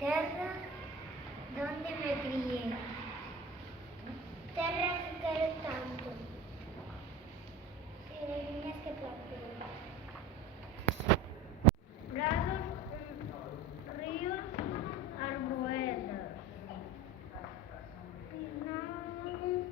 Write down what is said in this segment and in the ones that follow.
terra donde me crié. Terra que quero tanto. Que viñas que plantei. Prados, ríos, arboedas. Pinares.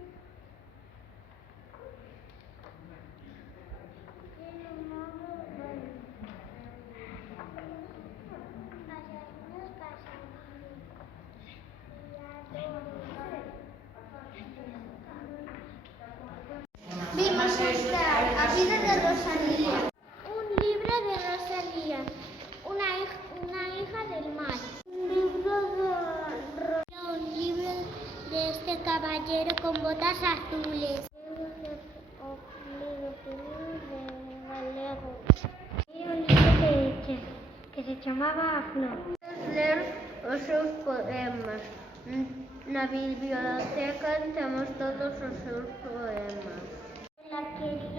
Vimos mostrar a vida de Rosalía. Un libro de Rosalía, una hija del mar. Un libro de este caballero con botas azules. Un libro que se chamaba A Flor. Ler os seus poemas. Na biblioteca temos todos os seus poemas. La quería